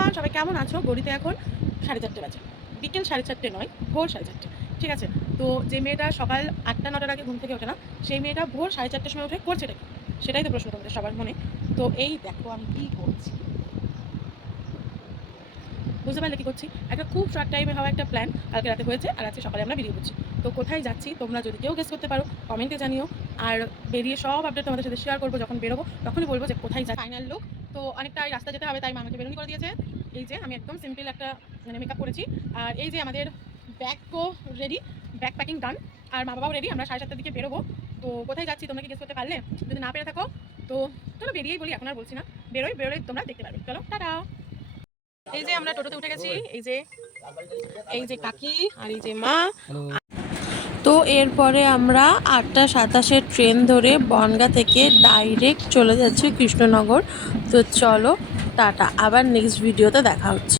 Everyone, সবাই কেমন আছো? গড়িতে এখন 4:30 বাজে, বিকেল 4:30 নয়, ভোর 4:30। ঠিক আছে, তো যে মেয়েটা সকাল 8টা-9টার আগে ঘুম থেকে ওঠে না, সেই মেয়েটা ভোর 4:30টার সময় উঠে করছেটা কি? সেটাই তো প্রশ্ন তোমাদের সবার মনে। তো এই দেখো আমি কি করছি, বুঝতে পারলে কি করছি? একটা খুব শর্ট টাইমে হওয়া একটা প্ল্যান কালকে রাতে হয়েছে, আর আজকে সকালে আমরা বেরিয়ে পড়ছি। তো কোথায় যাচ্ছি তোমরা যদি কেউ গেস করতে পারো কমেন্টে জানিও। আর বেরিয়ে সব আপডেট তোমাদের সাথে শেয়ার করবো। যখন বেরোবো তখনই বলবো যে কোথায় যা। ফাইনাল লুক, তো অনেকটা রাস্তা যেতে হবে, তাই মা আমাকে বেরোনি করে দিয়েছে। এই যে আমি একদম সিম্পল একটা মেকআপ করেছি, আর এই যে আমাদের ব্যাগও রেডি, ব্যাগ প্যাকিং ডান, আর মা বাবাও রেডি। আমরা 7:30টার দিকে বেরোবো। তো কোথায় যাচ্ছি তোমরা কি গেস করতে পারলে? যদি না পেরে থাকো তো চলো বেরিয়েই বলি, এখন আর বলছি না, বেরোলে তোমরা দেখতে পারবে। চলো টাটা। এই যে আমরা টোটোতে উঠে গেছি, এই যে কাকি আর এই যে মা। তো এরপরে আমরা 8টা 27-এর ট্রেন ধরে বনগাঁ থেকে ডাইরেক্ট চলে যাচ্ছি কৃষ্ণনগর। তো চলো টাটা, আবার নেক্সট ভিডিওতে দেখা হচ্ছে।